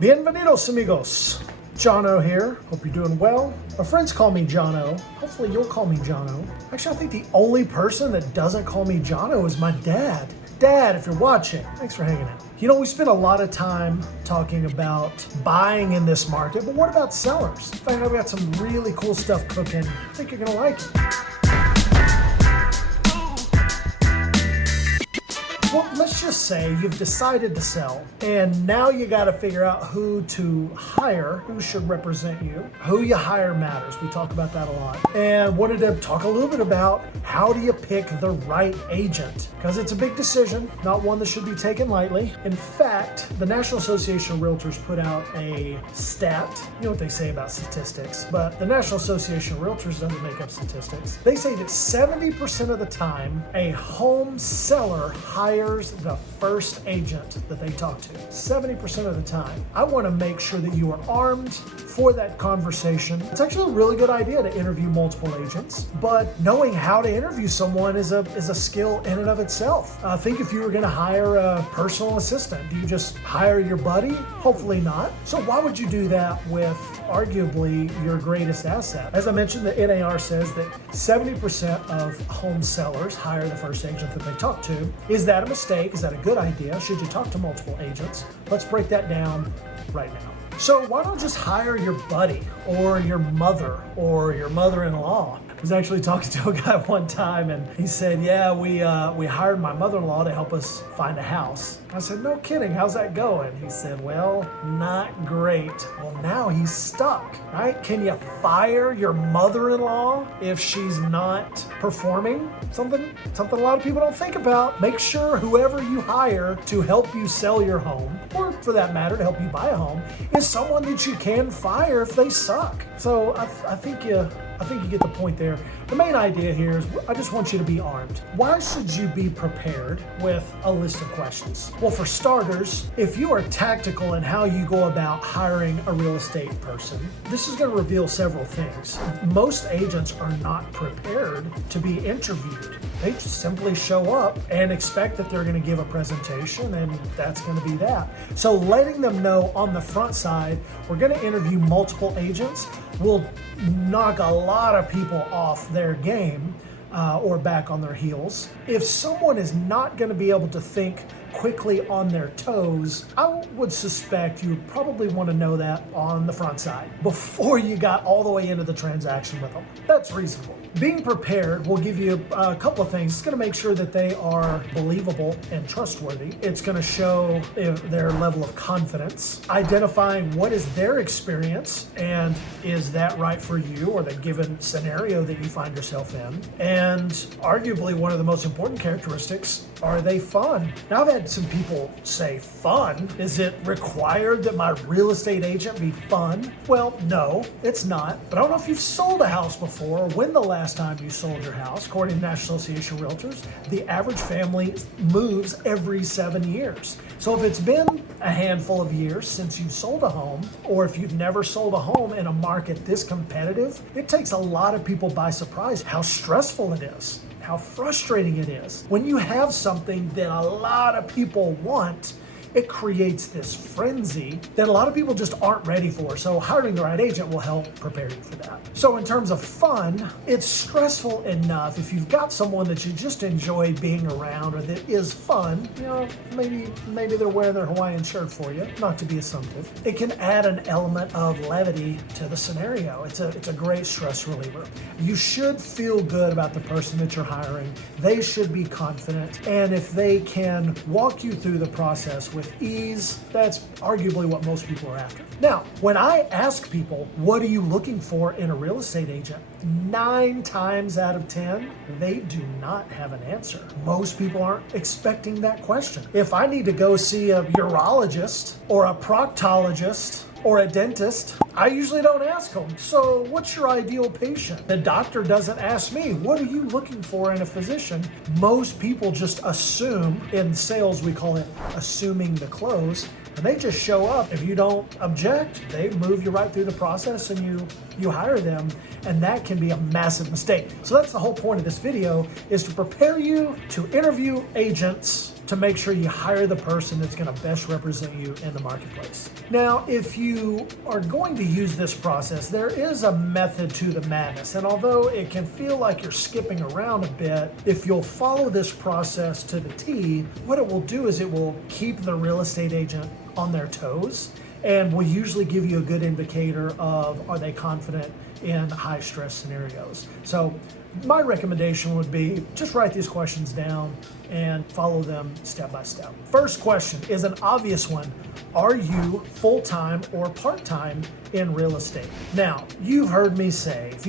Bienvenidos amigos. Jono here. Hope you're doing well. My friends call me Jono. Hopefully you'll call me Jono. Actually, I think the only person that doesn't call me Jono is my dad. Dad, if you're watching, thanks for hanging out. You know, we spend a lot of time talking about buying in this market, but what about sellers? In fact, I've got some really cool stuff cooking. I think you're gonna like it. Well, let's just say you've decided to sell, and now you got to figure out who to hire, who should represent you. Who you hire matters. We talk about that a lot. And wanted to talk a little bit about how do you pick the right agent? Because it's a big decision, not one that should be taken lightly. In fact, the National Association of Realtors put out a stat. You know what they say about statistics, but the National Association of Realtors doesn't make up statistics. They say that 70% of the time, a home seller hires the first agent that they talk to. 70% of the time. I want to make sure that you are armed for that conversation. It's actually a really good idea to interview multiple agents, but knowing how to interview someone is a skill in and of itself. Think if you were going to hire a personal assistant. Do you just hire your buddy? Hopefully not. So why would you do that with arguably your greatest asset? As I mentioned, the NAR says that 70% of home sellers hire the first agent that they talk to. Is that a mistake? Is that a good idea? Should you talk to multiple agents? Let's break that down right now. So why don't just hire your buddy or your mother or your mother-in-law? I was actually talking to a guy one time and he said, yeah, we hired my mother-in-law to help us find a house. I said, no kidding, how's that going? He said, well, not great. Well, now he's stuck, right? Can you fire your mother-in-law if she's not performing? Something a lot of people don't think about. Make sure whoever you hire to help you sell your home, or for that matter, to help you buy a home, is someone that you can fire if they suck. So I think you get the point there. The main idea here is I just want you to be armed. Why should you be prepared with a list of questions? Well, for starters, if you are tactical in how you go about hiring a real estate person, this is going to reveal several things. Most agents are not prepared to be interviewed. They just simply show up and expect that they're going to give a presentation and that's going to be that. So letting them know on the front side, we're going to interview multiple agents will knock a lot of people off their game or back on their heels. If someone is not going to be able to think quickly on their toes, I would suspect you would probably want to know that on the front side before you got all the way into the transaction with them. That's reasonable. Being prepared will give you a couple of things. It's going to make sure that they are believable and trustworthy. It's going to show their level of confidence, identifying what is their experience and is that right for you or the given scenario that you find yourself in. And arguably one of the most important characteristics, are they fun? Now, I've had some people say fun. Is it required that my real estate agent be fun? Well, no, it's not. But I don't know if you've sold a house before or when the last time you sold your house. According to National Association of Realtors, the average family moves every 7 years. So if it's been a handful of years since you've sold a home, or if you've never sold a home in a market this competitive, it takes a lot of people by surprise how stressful it is, how frustrating it is. When you have something that a lot of people want, it creates this frenzy that a lot of people just aren't ready for. So hiring the right agent will help prepare you for that. So in terms of fun, it's stressful enough. If you've got someone that you just enjoy being around or that is fun, you know, maybe they're wearing their Hawaiian shirt for you, not to be assumptive. It can add an element of levity to the scenario. It's a great stress reliever. You should feel good about the person that you're hiring. They should be confident. And if they can walk you through the process with ease, that's arguably what most people are after. Now, when I ask people, what are you looking for in a real estate agent? 9 times out of 10, they do not have an answer. Most people aren't expecting that question. If I need to go see a urologist or a proctologist or a dentist, I usually don't ask them, so what's your ideal patient? The doctor doesn't ask me, what are you looking for in a physician? Most people just assume, in sales we call it assuming the close, and they just show up. If you don't object, they move you right through the process and you hire them, and that can be a massive mistake. So that's the whole point of this video, is to prepare you to interview agents to make sure you hire the person that's going to best represent you in the marketplace. Now, if you are going to use this process, there is a method to the madness. And although it can feel like you're skipping around a bit, if you'll follow this process to the T, what it will do is it will keep the real estate agent on their toes and will usually give you a good indicator of, are they confident in high stress scenarios. So my recommendation would be just write these questions down and follow them step by step. First question is an obvious one. Are you full-time or part-time in real estate? Now, you've heard me say, if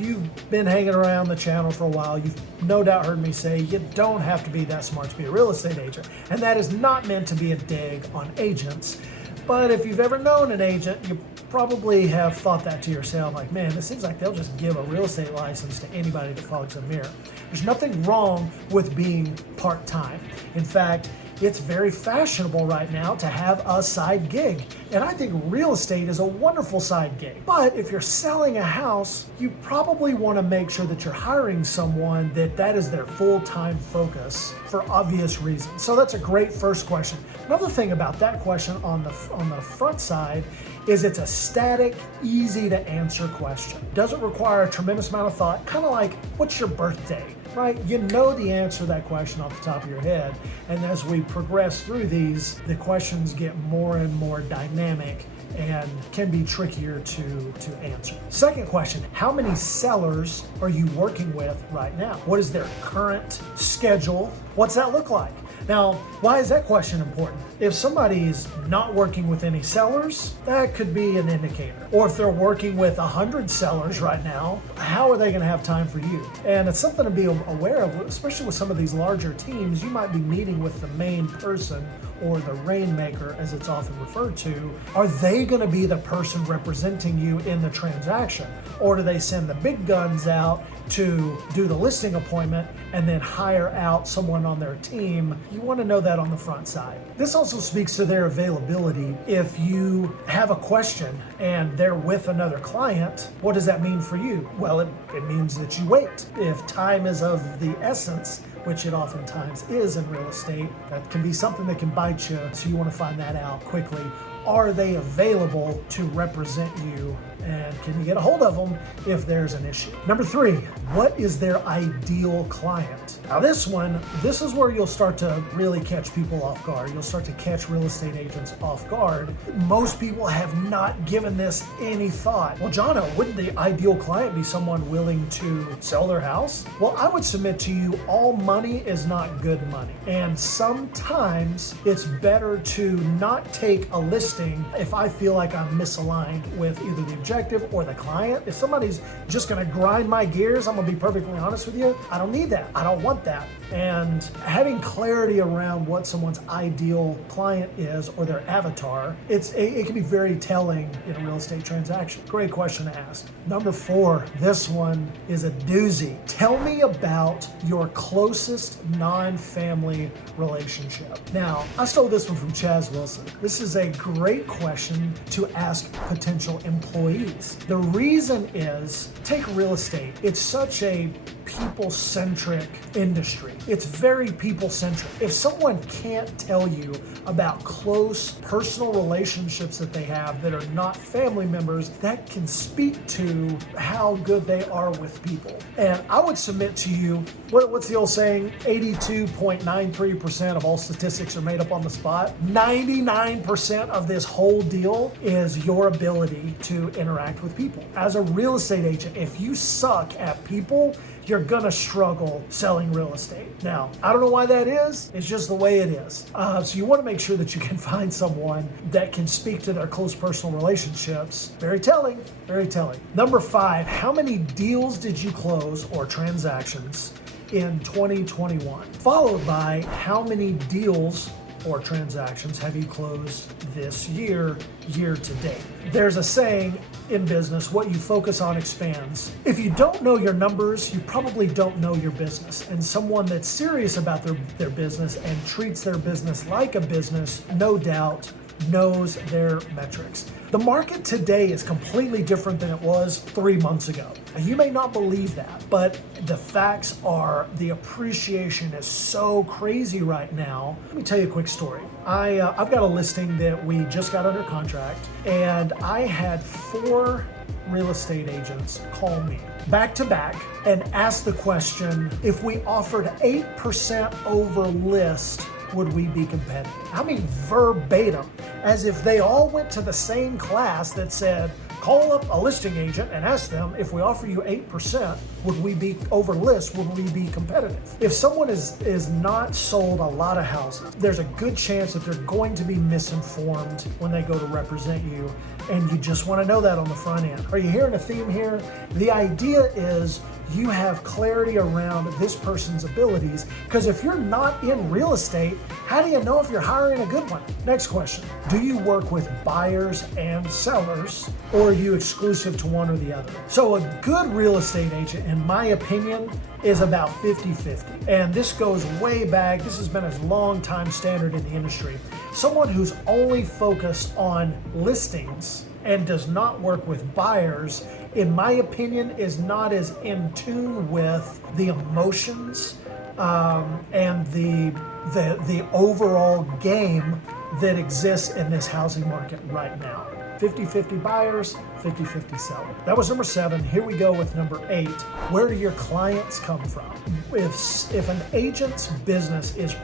you've been hanging around the channel for a while, you've no doubt heard me say you don't have to be that smart to be a real estate agent. And that is not meant to be a dig on agents. But if you've ever known an agent, you probably have thought that to yourself, like, man, it seems like they'll just give a real estate license to anybody that fogs a mirror. There's nothing wrong with being part-time. In fact, it's very fashionable right now to have a side gig. And I think real estate is a wonderful side gig. But if you're selling a house, you probably want to make sure that you're hiring someone that is their full-time focus for obvious reasons. So that's a great first question. Another thing about that question on the front side is it's a static, easy to answer question. Doesn't require a tremendous amount of thought, kind of like, what's your birthday? Right? You know the answer to that question off the top of your head. And as we progress through these, the questions get more and more dynamic and can be trickier to answer. Second question, how many sellers are you working with right now? What is their current schedule? What's that look like? Now, why is that question important? If somebody's not working with any sellers, that could be an indicator. Or if they're working with 100 sellers right now, how are they going to have time for you? And it's something to be aware of, especially with some of these larger teams. You might be meeting with the main person or the rainmaker, as it's often referred to. Are they going to be the person representing you in the transaction? Or do they send the big guns out to do the listing appointment and then hire out someone on their team? You want to know that on the front side. This also speaks to their availability. If you have a question and they're with another client, what does that mean for you? Well, it means that you wait. If time is of the essence, which it oftentimes is in real estate, that can be something that can bite you, so you want to find that out quickly. Are they available to represent you? And can you get a hold of them if there's an issue? Number 3, what is their ideal client? Now this is where you'll start to really catch people off guard. You'll start to catch real estate agents off guard. Most people have not given this any thought. Well, Jono, wouldn't the ideal client be someone willing to sell their house? Well, I would submit to you, all money is not good money. And sometimes it's better to not take a listing if I feel like I'm misaligned with either the objective or the client. If somebody's just gonna grind my gears, I'm gonna be perfectly honest with you, I don't need that. I don't want that. And having clarity around what someone's ideal client is or their avatar, it can be very telling in a real estate transaction. Great question to ask. Number 4, this one is a doozy. Tell me about your closest non-family relationship. Now, I stole this one from Chaz Wilson. This is a great question to ask potential employees. The reason is, take real estate. It's such a people-centric industry. It's very people-centric. If someone can't tell you about close personal relationships that they have that are not family members, that can speak to how good they are with people. And I would submit to you, what's the old saying? 82.93% of all statistics are made up on the spot. 99% of this whole deal is your ability to interact with people. As a real estate agent, if you suck at people, you're gonna struggle selling real estate. Now, I don't know why that is. It's just the way it is. So you wanna make sure that you can find someone that can speak to their close personal relationships. Very telling, very telling. Number 5, how many deals did you close or transactions in 2021? Followed by how many deals or transactions have you closed this year to date? There's a saying in business, what you focus on expands. If you don't know your numbers, you probably don't know your business. And someone that's serious about their business and treats their business like a business, no doubt knows their metrics. The market today is completely different than it was 3 months ago. You may not believe that, but the facts are the appreciation is so crazy right now. Let me tell you a quick story. I've got a listing that we just got under contract, and I had 4 real estate agents call me back to back and ask the question, if we offered 8% over list, would we be competitive? I mean, verbatim, as if they all went to the same class that said, call up a listing agent and ask them, if we offer you 8%, would we be over list? Would we be competitive? If someone is not sold a lot of houses, there's a good chance that they're going to be misinformed when they go to represent you, and you just want to know that on the front end. Are you hearing a theme here? The idea is you have clarity around this person's abilities, because if you're not in real estate, how do you know if you're hiring a good one? Next question. Do you work with buyers and sellers, or are you exclusive to one or the other? So a good real estate agent, in my opinion, is about 50-50. And this goes way back. This has been a long time standard in the industry. Someone who's only focused on listings and does not work with buyers, in my opinion, is not as in tune with the emotions and the overall game that exists in this housing market right now. 50-50 buyers, 50-50 sellers. That was number 7. Here we go with number 8. Where do your clients come from? If an agent's business is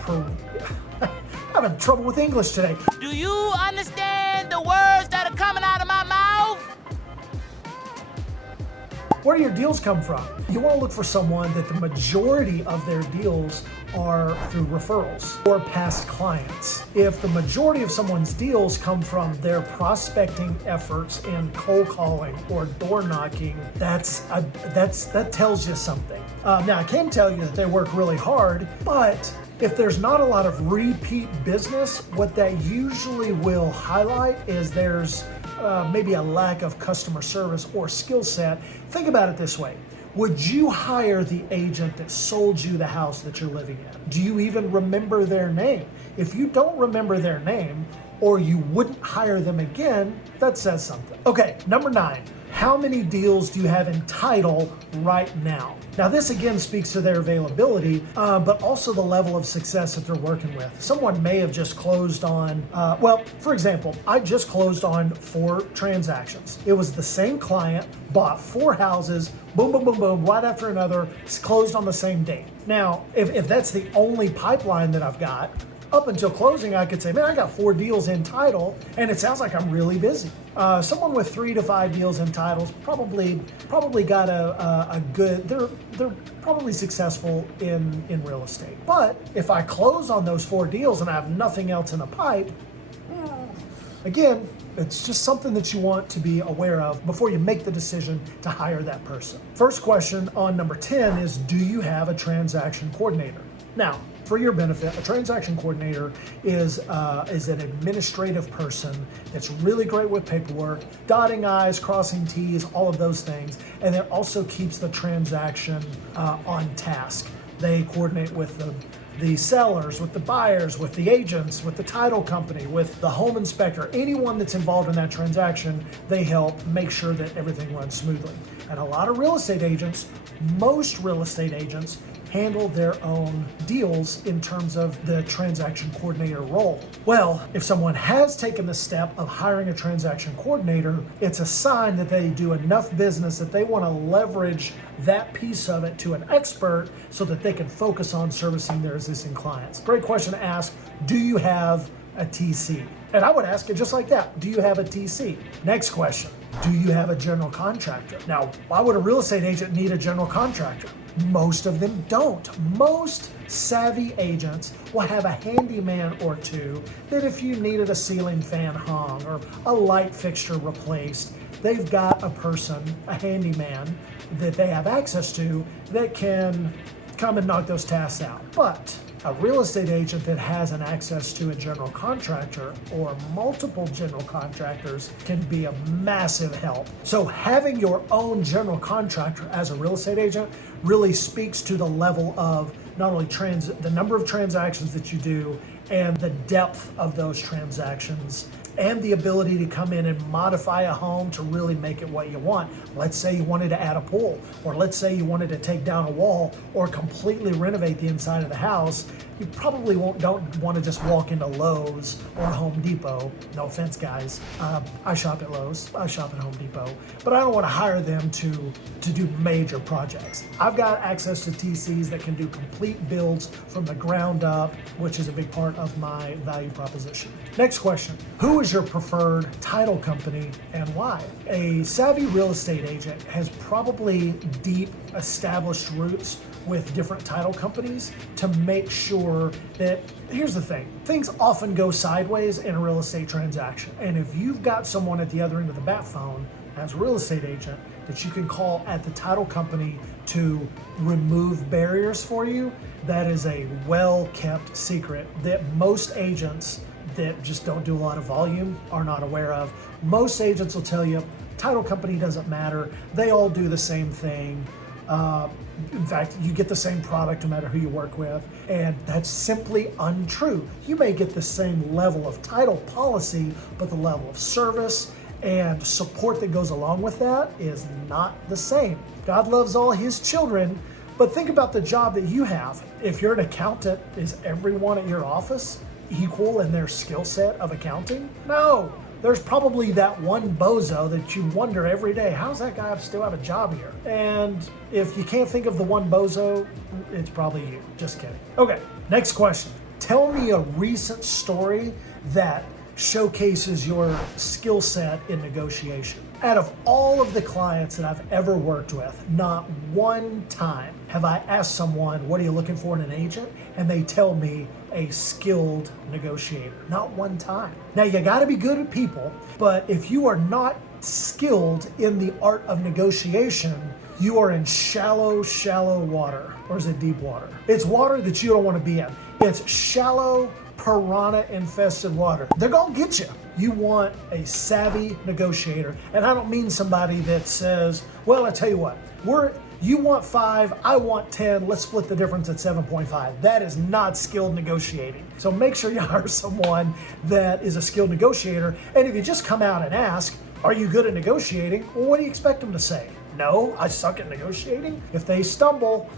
I'm having trouble with English today. Do you understand the words that are coming out of my mouth? Where do your deals come from? You want to look for someone that the majority of their deals are through referrals or past clients. If the majority of someone's deals come from their prospecting efforts in cold calling or door knocking, that tells you something. Now I can tell you that they work really hard, but if there's not a lot of repeat business, what that usually will highlight is there's maybe a lack of customer service or skill set. Think about it this way. Would you hire the agent that sold you the house that you're living in? Do you even remember their name? If you don't remember their name, or you wouldn't hire them again, that says something. Okay, number 9. How many deals do you have in title right now? Now this again speaks to their availability, but also the level of success that they're working with. Someone may have just closed on, for example, I just closed on 4 transactions. It was the same client, bought 4 houses, boom, boom, boom, boom, right after another, it's closed on the same date. Now, if that's the only pipeline that I've got, up until closing, I could say, man, I got 4 deals in title, and it sounds like I'm really busy. Someone with 3 to 5 deals in titles probably got a good. They're probably successful in real estate. But if I close on those 4 deals and I have nothing else in the pipe, again, it's just something that you want to be aware of before you make the decision to hire that person. First question on number 10 is, do you have a transaction coordinator? Now, for your benefit, a transaction coordinator is an administrative person that's really great with paperwork, dotting I's, crossing T's, all of those things, and it also keeps the transaction on task. They coordinate with the sellers, with the buyers, with the agents, with the title company, with the home inspector, anyone that's involved in that transaction. They help make sure that everything runs smoothly. And a lot of real estate agents, most real estate agents, handle their own deals in terms of the transaction coordinator role. Well, if someone has taken the step of hiring a transaction coordinator, it's a sign that they do enough business that they want to leverage that piece of it to an expert so that they can focus on servicing their existing clients. Great question to ask. Do you have a TC? And I would ask it just like that. Do you have a TC? Next question. Do you have a general contractor? Now, why would a real estate agent need a general contractor? Most of them don't. Most savvy agents will have a handyman or 2 that if you needed a ceiling fan hung or a light fixture replaced, they've got a person, a handyman, that they have access to that can come and knock those tasks out. But a real estate agent that has an access to a general contractor or multiple general contractors can be a massive help. So having your own general contractor as a real estate agent really speaks to the level of not only the number of transactions that you do and the depth of those transactions and the ability to come in and modify a home to really make it what you want. Let's say you wanted to add a pool, or let's say you wanted to take down a wall or completely renovate the inside of the house. You probably don't want to just walk into Lowe's or Home Depot. No offense, guys. I shop at Lowe's, I shop at Home Depot, but I don't want to hire them to do major projects. I've got access to TCs that can do complete builds from the ground up, which is a big part of my value proposition. Next question. Who is your preferred title company and why? A savvy real estate agent has probably deep established roots with different title companies to make sure that, here's the thing, things often go sideways in a real estate transaction. And if you've got someone at the other end of the bat phone as a real estate agent that you can call at the title company to remove barriers for you, that is a well-kept secret that most agents that just don't do a lot of volume are not aware of. Most agents will tell you, title company doesn't matter, they all do the same thing. In fact, you get the same product no matter who you work with, and that's simply untrue. You may get the same level of title policy, but the level of service and support that goes along with that is not the same. God loves all his children, but think about the job that you have. If you're an accountant, is everyone at your office equal in their skill set of accounting? No. There's probably that one bozo that you wonder every day, how's that guy still have a job here? And if you can't think of the one bozo, it's probably you. Just kidding. Okay, next question. Tell me a recent story that showcases your skill set in negotiation. Out of all of the clients that I've ever worked with, not one time have I asked someone, what are you looking for in an agent? And they tell me a skilled negotiator. Not one time. Now you gotta be good at people, but if you are not skilled in the art of negotiation, you are in shallow water. Or is it deep water? It's water that you don't want to be in. It's shallow, piranha-infested water. They're gonna get you. You want a savvy negotiator. And I don't mean somebody that says, well, I tell you what, you want 5, I want 10, let's split the difference at 7.5. That is not skilled negotiating. So make sure you hire someone that is a skilled negotiator. And if you just come out and ask, are you good at negotiating? Well, what do you expect them to say? No, I suck at negotiating. If they stumble,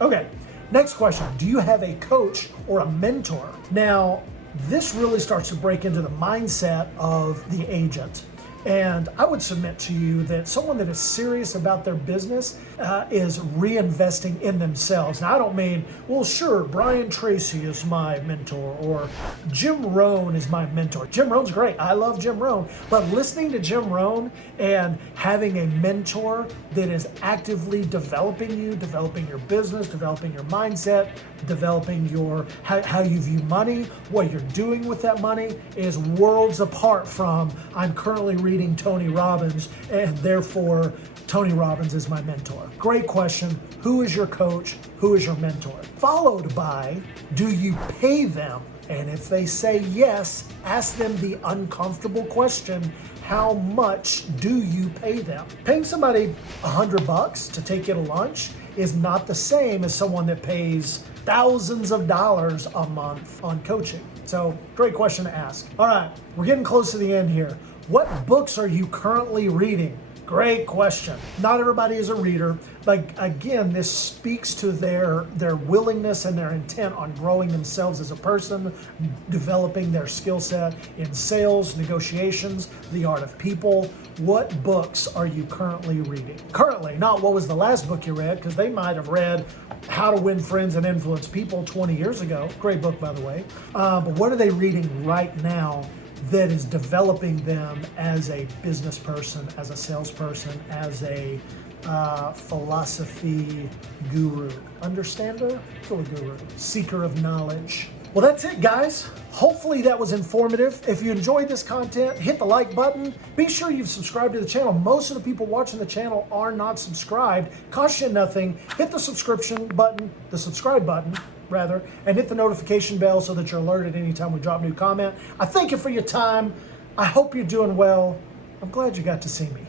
Okay, next question. Do you have a coach or a mentor? Now, this really starts to break into the mindset of the agent. And I would submit to you that someone that is serious about their business is reinvesting in themselves. Now, I don't mean, well, sure, Brian Tracy is my mentor or Jim Rohn is my mentor. Jim Rohn's great. I love Jim Rohn. But listening to Jim Rohn and having a mentor that is actively developing you, developing your business, developing your mindset, developing your how you view money, what you're doing with that money is worlds apart from I'm currently reading Tony Robbins and therefore Tony Robbins is my mentor. Great question. Who is your coach? Who is your mentor? Followed by, do you pay them? And if they say yes, ask them the uncomfortable question, how much do you pay them? Paying somebody $100 to take you to lunch is not the same as someone that pays thousands of dollars a month on coaching. So, great question to ask. All right, we're getting close to the end here. What books are you currently reading? Great question. Not everybody is a reader, but again, this speaks to their willingness and their intent on growing themselves as a person, developing their skill set in sales, negotiations, the art of people. What books are you currently reading? Currently, not what was the last book you read, because they might have read How to Win Friends and Influence People 20 years ago. Great book, by the way. But what are they reading right now that is developing them as a business person, as a salesperson, as a philosophy guru? Understander? Go with guru. Seeker of knowledge. Well, that's it, guys. Hopefully that was informative. If you enjoyed this content, hit the like button. Be sure you've subscribed to the channel. Most of the people watching the channel are not subscribed. Costs you nothing. Hit the subscribe button, and hit the notification bell so that you're alerted anytime we drop new comment. I thank you for your time. I hope you're doing well. I'm glad you got to see me.